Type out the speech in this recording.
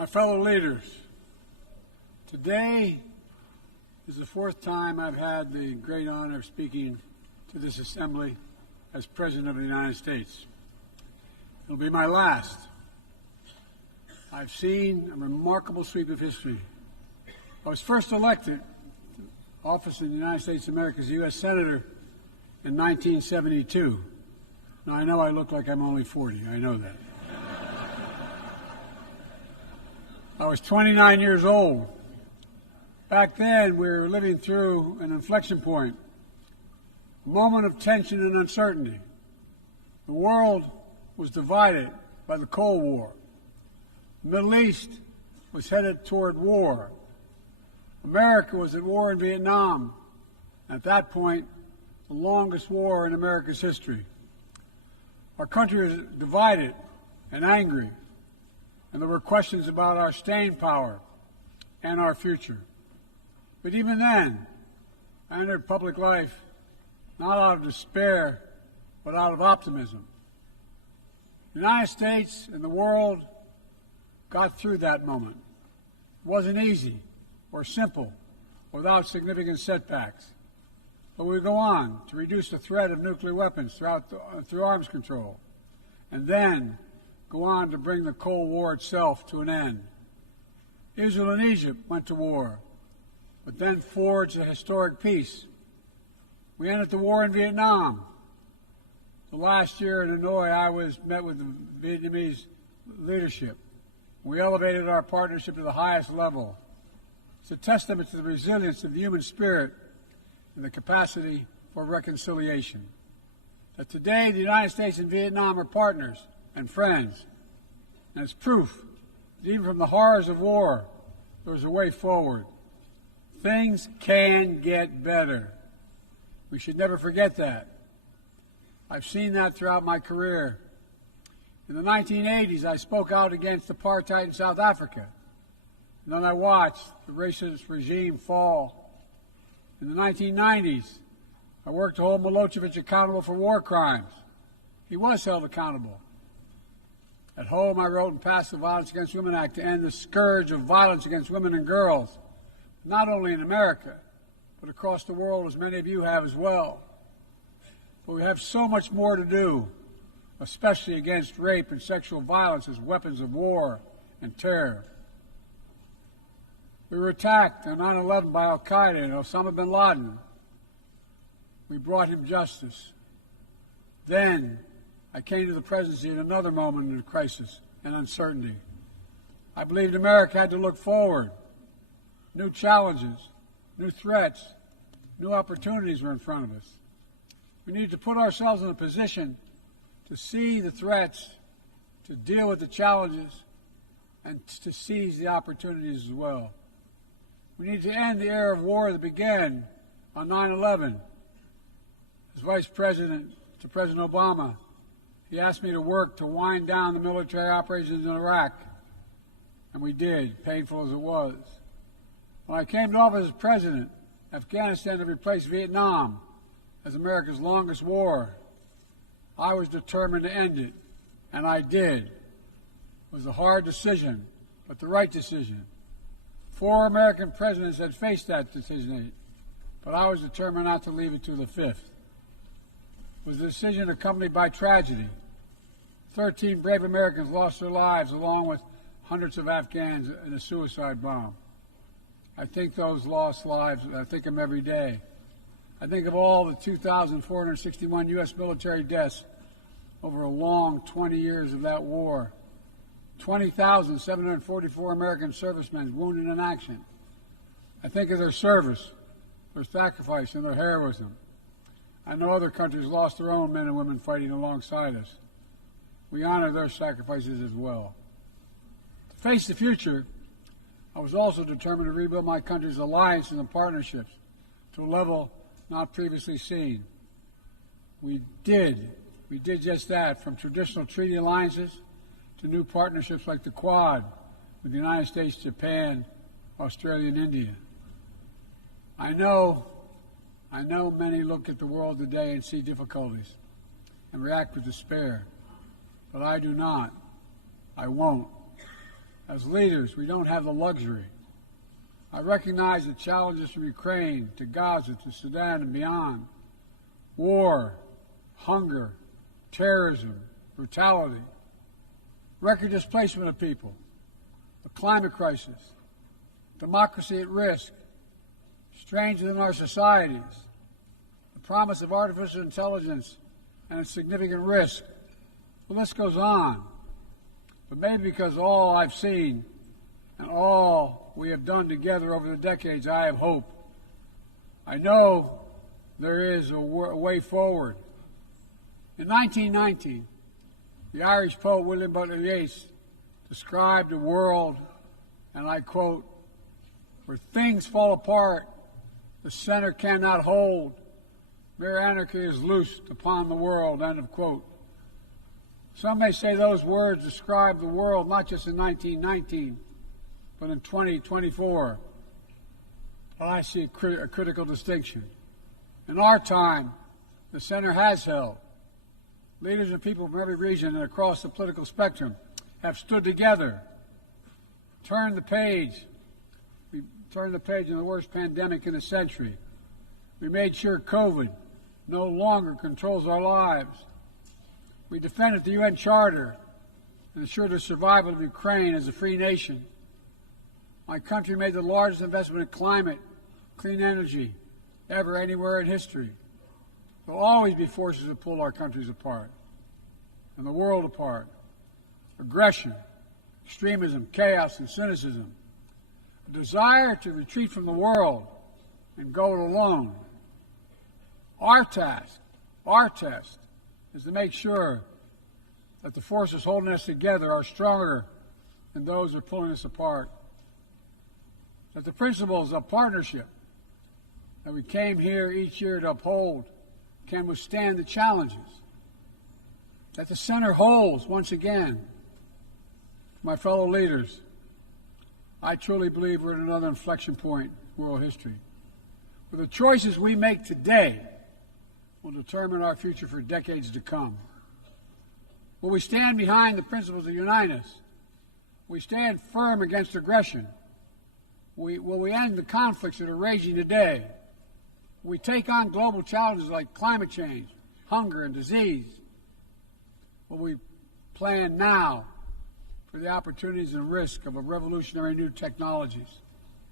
My fellow leaders, today is the fourth time I've had the great honor of speaking to this assembly as President of the United States. It'll be my last. I've seen a remarkable sweep of history. I was first elected to office in the United States of America as a U.S. Senator in 1972. Now, I know I look like I'm only 40. I know that. I was 29 years old. Back then, we were living through an inflection point, a moment of tension and uncertainty. The world was divided by the Cold War. The Middle East was headed toward war. America was at war in Vietnam. At that point, the longest war in America's history. Our country was divided and angry, and there were questions about our staying power and our future. But even then, I entered public life not out of despair, but out of optimism. The United States and the world got through that moment. It wasn't easy or simple without significant setbacks. But we go on to reduce the threat of nuclear weapons through arms control, and then go on to bring the Cold War itself to an end. Israel and Egypt went to war, but then forged a historic peace. We ended the war in Vietnam. The last year in Hanoi, I met with the Vietnamese leadership. We elevated our partnership to the highest level. It's a testament to the resilience of the human spirit and the capacity for reconciliation. That today the United States and Vietnam are partners and friends. And it's proof that even from the horrors of war, there's a way forward. Things can get better. We should never forget that. I've seen that throughout my career. In the 1980s, I spoke out against apartheid in South Africa. And then I watched the racist regime fall. In the 1990s, I worked to hold Milosevic accountable for war crimes. He was held accountable. At home, I wrote and passed the Violence Against Women Act to end the scourge of violence against women and girls, not only in America, but across the world, as many of you have as well. But we have so much more to do, especially against rape and sexual violence as weapons of war and terror. We were attacked on 9/11 by al-Qaeda and Osama bin Laden. We brought him justice. Then I came to the presidency at another moment of crisis and uncertainty. I believed America had to look forward. New challenges, new threats, new opportunities were in front of us. We needed to put ourselves in a position to see the threats, to deal with the challenges, and to seize the opportunities as well. We need to end the era of war that began on 9/11. As Vice President to President Obama, he asked me to work to wind down the military operations in Iraq, and we did, painful as it was. When I came to office as president, Afghanistan had replaced Vietnam as America's longest war. I was determined to end it, and I did. It was a hard decision, but the right decision. 4 American presidents had faced that decision, but I was determined not to leave it to the 5th. It was a decision accompanied by tragedy. 13 brave Americans lost their lives, along with hundreds of Afghans in a suicide bomb. I think those lost lives, I think of them every day. I think of all the 2,461 U.S. military deaths over a long 20 years of that war. 20,744 American servicemen wounded in action. I think of their service, their sacrifice, and their heroism. I know other countries lost their own men and women fighting alongside us. We honor their sacrifices as well. To face the future, I was also determined to rebuild my country's alliances and partnerships to a level not previously seen. We did just that, from traditional treaty alliances to new partnerships like the Quad with the United States, Japan, Australia, and India. I know many look at the world today and see difficulties and react with despair, but I do not. I won't. As leaders, we don't have the luxury. I recognize the challenges from Ukraine to Gaza to Sudan and beyond. War, hunger, terrorism, brutality, record displacement of people, the climate crisis, democracy at risk, strains within our societies, the promise of artificial intelligence and its significant risk. The list goes on. But maybe because all I've seen and all we have done together over the decades, I have hope. I know there is a way forward. In 1919, the Irish poet William Butler Yeats described a world, and I quote, "where things fall apart, the center cannot hold, mere anarchy is loosed upon the world," end of quote. Some may say those words describe the world not just in 1919, but in 2024. But I see a critical distinction. In our time, the center has held. Leaders and people from every region and across the political spectrum have stood together, turned the page. We turned the page in the worst pandemic in a century. We made sure COVID no longer controls our lives. We defended the UN Charter and ensured the survival of Ukraine as a free nation. My country made the largest investment in climate, clean energy, ever anywhere in history. There will always be forces that pull our countries apart and the world apart. Aggression, extremism, chaos, and cynicism. A desire to retreat from the world and go it alone. Our test, is to make sure that the forces holding us together are stronger than those that are pulling us apart. That the principles of partnership that we came here each year to uphold can withstand the challenges. That the center holds once again. My fellow leaders, I truly believe we're at another inflection point in world history, where the choices we make today will determine our future for decades to come. Will we stand behind the principles that unite us? Will we stand firm against aggression? Will we end the conflicts that are raging today? Will we take on global challenges like climate change, hunger, and disease? Will we plan now for the opportunities and risk of a revolutionary new technologies?